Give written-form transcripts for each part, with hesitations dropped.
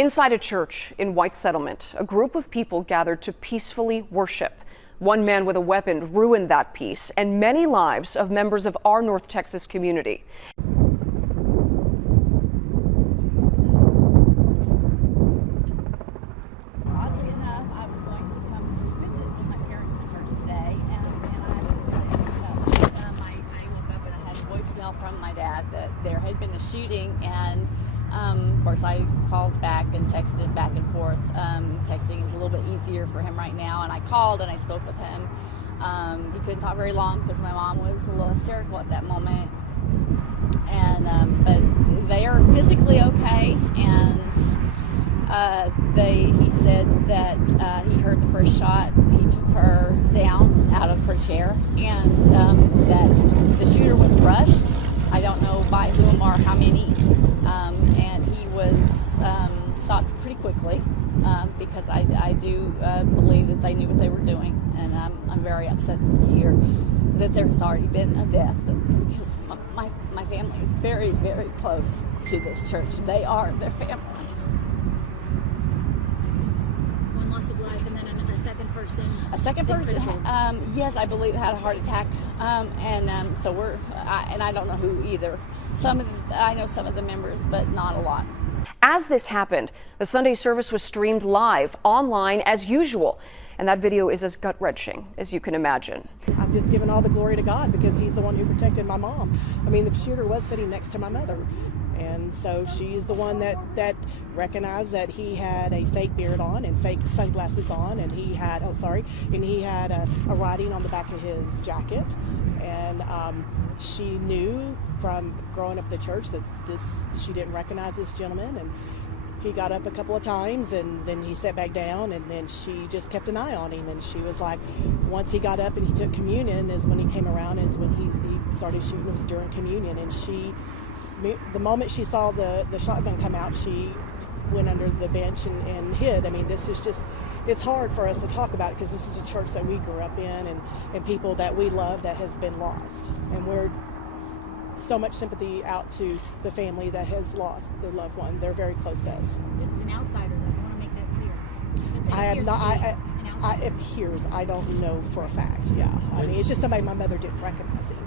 Inside a church in White Settlement, a group of people gathered to peacefully worship. One man with a weapon ruined that peace and many lives of members of our North Texas community. Oddly enough, I was going to come visit with my parents in church today, and I was doing I woke up and I had a voicemail from my dad that there had been a shooting, and of course, I called back and texted back and forth. Texting is a little bit easier for him right now, and I called and I spoke with him. He couldn't talk very long because my mom was a little hysterical at that moment. And but they are physically okay, and he said that he heard the first shot. He took her down out of her chair, and that the shooter was rushed. I don't know by whom or how many. And he was stopped pretty quickly because I do believe that they knew what they were doing, and I'm very upset to hear that there has already been a death because my family is very, very close to this church. They are their family. One loss of life, and then a second person. A second person, yes, I believe had a heart attack, so I don't know who either. I know some of the members, but not a lot. As this happened, the Sunday service was streamed live online as usual, and that video is as gut-wrenching as you can imagine. I'm just giving all the glory to God because he's the one who protected my mom. I mean, the shooter was sitting next to my mother, and so she's the one that recognized that he had a fake beard on and fake sunglasses on, and he had a writing on the back of his jacket, and she knew from growing up at the church that she didn't recognize this gentleman, and he got up a couple of times and then he sat back down, and then she just kept an eye on him, and she was like, once he got up and he took communion is when he came around, is when he started shooting. It was during communion, and the moment she saw the shotgun come out, she went under the bench and hid. I mean, this is just, it's hard for us to talk about it because this is a church that we grew up in and people that we love that has been lost, and we're so much sympathy out to the family that has lost their loved one. They're very close to us. This is an outsider, though. I want to make that clear. It appears. I don't know for a fact. Yeah, I mean, it's just somebody my mother didn't recognize him.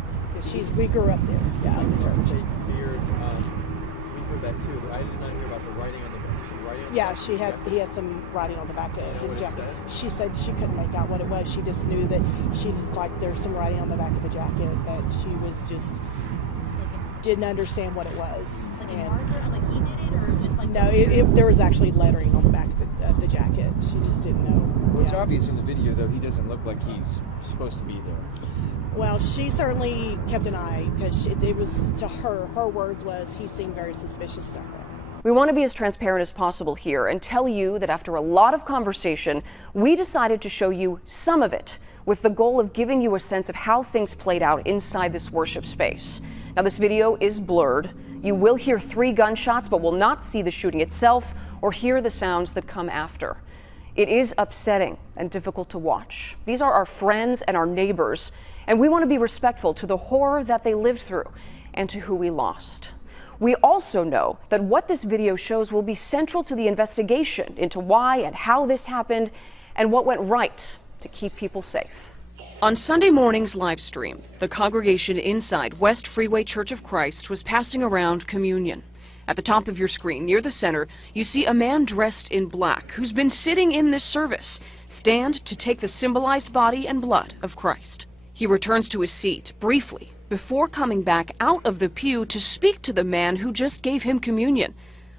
We grew up there. Yeah, in the church. Beard. We heard that too. I did not hear about the writing on the back. Yeah, he had some writing on the back of his jacket. She said she couldn't make out what it was. She just knew that there's some writing on the back of the jacket that she was just didn't understand what it was. Like a marker, like he did it, or just like no? There was actually lettering on the back of the jacket. She just didn't know. Well, it's obvious in the video, though, he doesn't look like he's supposed to be there. Well, she certainly kept an eye because it was to her. Her words was he seemed very suspicious to her. We want to be as transparent as possible here and tell you that after a lot of conversation, we decided to show you some of it with the goal of giving you a sense of how things played out inside this worship space. Now, this video is blurred. You will hear 3 gunshots, but will not see the shooting itself or hear the sounds that come after. It is upsetting and difficult to watch. These are our friends and our neighbors, and we want to be respectful to the horror that they lived through and to who we lost. We also know that what this video shows will be central to the investigation into why and how this happened and what went right to keep people safe. On Sunday morning's live stream, the congregation inside West Freeway Church of Christ was passing around communion. At the top of your screen, near the center, you see a man dressed in black who's been sitting in this service stand to take the symbolized body and blood of Christ. He returns to his seat briefly before coming back out of the pew to speak to the man who just gave him communion.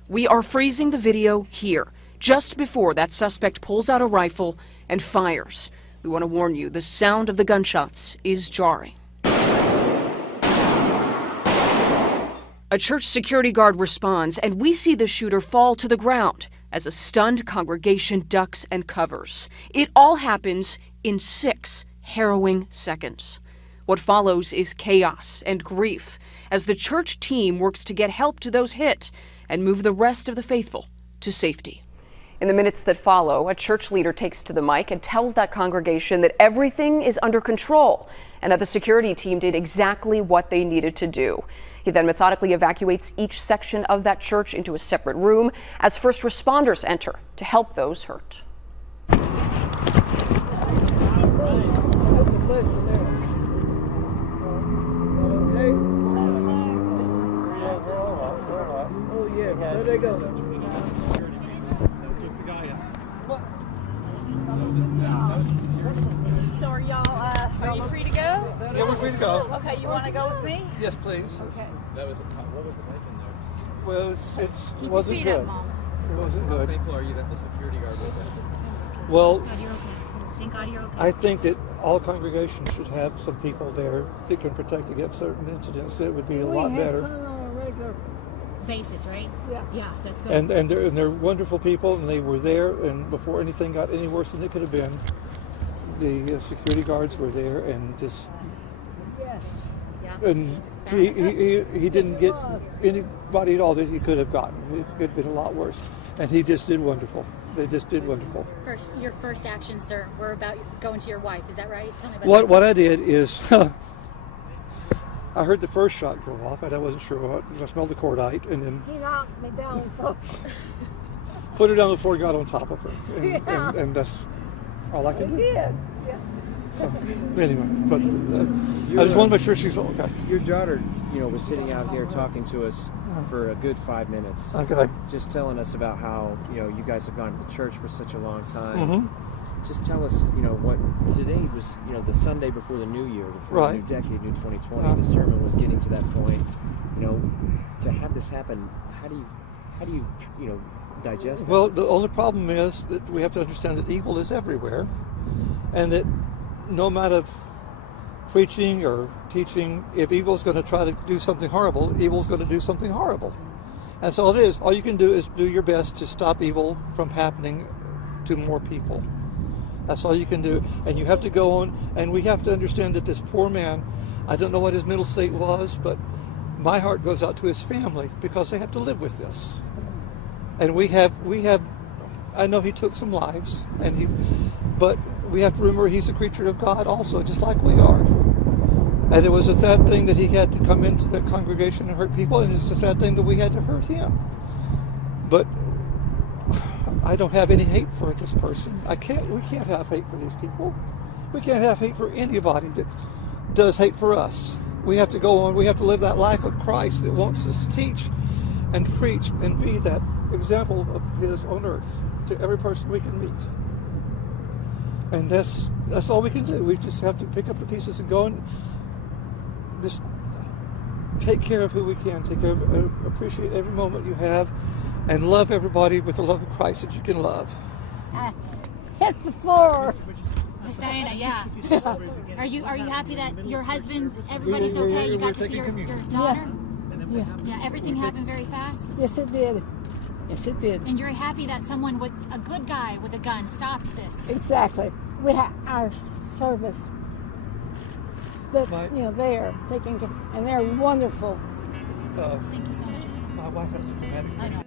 We are freezing the video here, just before that suspect pulls out a rifle and fires. We want to warn you, the sound of the gunshots is jarring. A church security guard responds, and we see the shooter fall to the ground as a stunned congregation ducks and covers. It all happens in 6 harrowing seconds. What follows is chaos and grief as the church team works to get help to those hit and move the rest of the faithful to safety. In the minutes that follow, a church leader takes to the mic and tells that congregation that everything is under control and that the security team did exactly what they needed to do. He then methodically evacuates each section of that church into a separate room as first responders enter to help those hurt. There they go. So are y'all, are you free to go? Yeah, we're free to go. Okay, you want to go with me? Yes, please. Okay. That was what was it like in there? Well, it Keep your wasn't feet good. up, Mom. It wasn't How good. thankful are you that the security guard was there? Well, God, you're okay. Thank God you're okay. I think that all congregations should have some people there that can protect against certain incidents. It would be a lot better. Basis, right? Yeah, that's good. And they're wonderful people, and they were there. And before anything got any worse than it could have been, the security guards were there, and just Yeah. and he didn't get anybody at all that he could have gotten. It could have been a lot worse, and he just did wonderful. They just did wonderful. Your first action, sir, were about going to your wife. Is that right? Tell me about What I did is I heard the first shot go off, and I wasn't sure what. I smelled the cordite, and then He knocked me down, folks. put her down the floor, got on top of her, and, Yeah. and that's all I He could do. did. Yeah. So, anyway, but I just want to make sure she's okay. Your daughter, was sitting out here talking to us for a good 5 minutes. Okay. Just telling us about how, you guys have gone to the church for such a long time. Mm-hmm. Just tell us, what today was, the Sunday before the new year, before Right. the new decade, new 2020. The sermon was getting to that point. To have this happen, how do you digest that? Well, the only problem is that we have to understand that evil is everywhere, and that no matter preaching or teaching, if evil's going to try to do something horrible, evil's going to do something horrible. And so it is. All you can do is do your best to stop evil from happening to more people. That's all you can do. And you have to go on, and we have to understand that this poor man, I don't know what his mental state was, but my heart goes out to his family because they have to live with this. And we have, I know he took some lives, but we have to remember he's a creature of God also, just like we are. And it was a sad thing that he had to come into that congregation and hurt people, and it's a sad thing that we had to hurt him. But I don't have any hate for this person. We can't have hate for these people. We can't have hate for anybody that does hate for us. We have to go on, we have to live that life of Christ that wants us to teach and preach and be that example of his on earth to every person we can meet. And that's all we can do. We just have to pick up the pieces and go and just take care of who we can, appreciate every moment you have, and love everybody with the love of Christ that you can love. Hit the floor. Miss Diana, yeah. Are you happy that your husband, everybody's okay? You got to see your daughter? Yeah, everything happened very fast? Yes, it did. Yes, it did. And you're happy that a good guy with a gun stopped this? Exactly. We have our service that, Right. there taking care, and they're wonderful. Thank you so much, Mr. My wife has a dramatic I know.